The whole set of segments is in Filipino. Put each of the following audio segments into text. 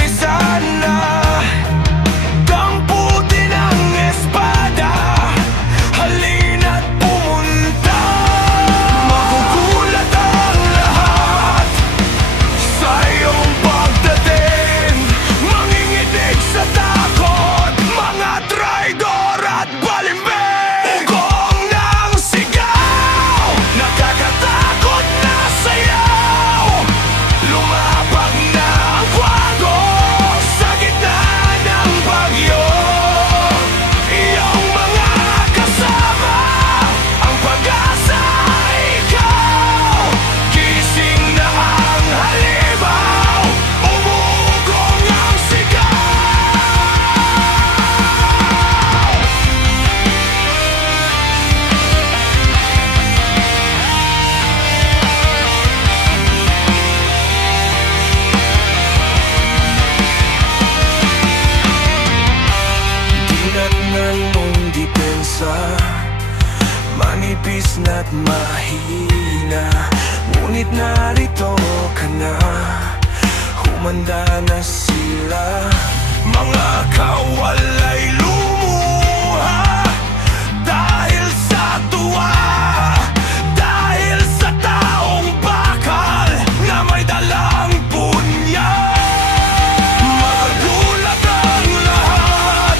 umpisan na. Damputin ang espada, halina't pumunta. Magugulat ang lahat sa iyong pagdating. Manginginig sa takot, mga traidor at balimbing. Ugong ng sigaw, nakakatakot na sayaw. Lumapag na ang kwago sa gitna ng bagyo. Iyong mga kasama, ang pag-asa ay ikaw. Gising na ang halimaw, umugong ang sigaw. Dinatnan mong depensa, manipis na't mahina. Ngunit narito ka na, humanda na sila. Mga kawal ay lumuha dahil sa tuwa, dahil sa taong bakal na may dalang punya. Magugulat ang lahat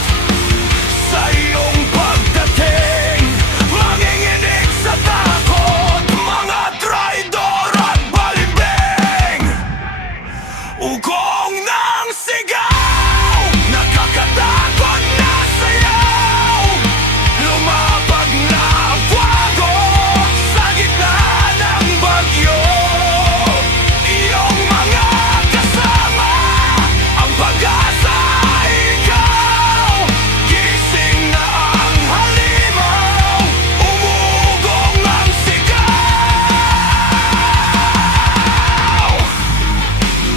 sa iyong pagdating. Manginginig sa takot, mga traidor at balimbing. Ugong ng sigaw, nakakatakot na sayaw. Lumapag na ang kwago sa gitna ng bagyo. Iyong mga kasama, ang pag-asa ay ikaw. Gising na ang halimaw, umugong ang sigaw.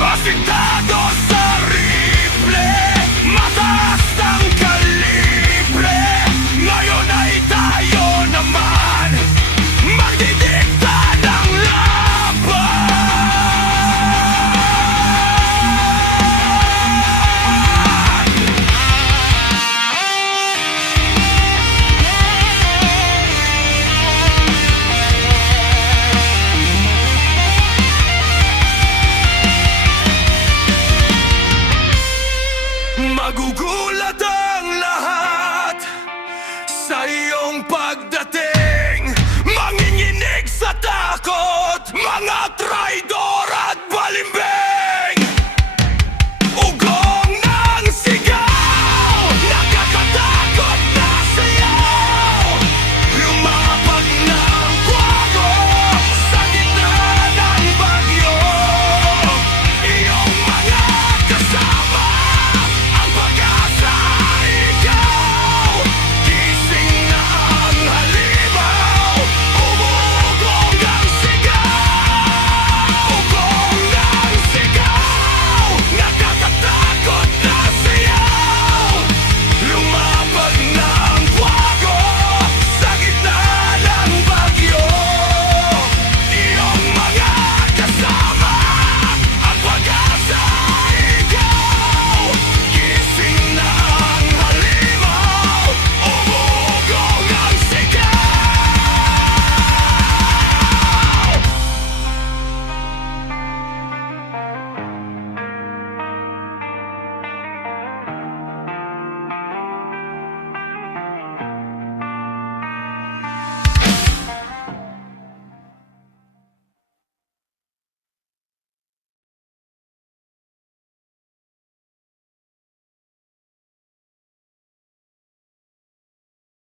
Asintado sa rifle, mataas ang kalibre. Ngayon ay tayo naman magdidikta ng laban. Magugulat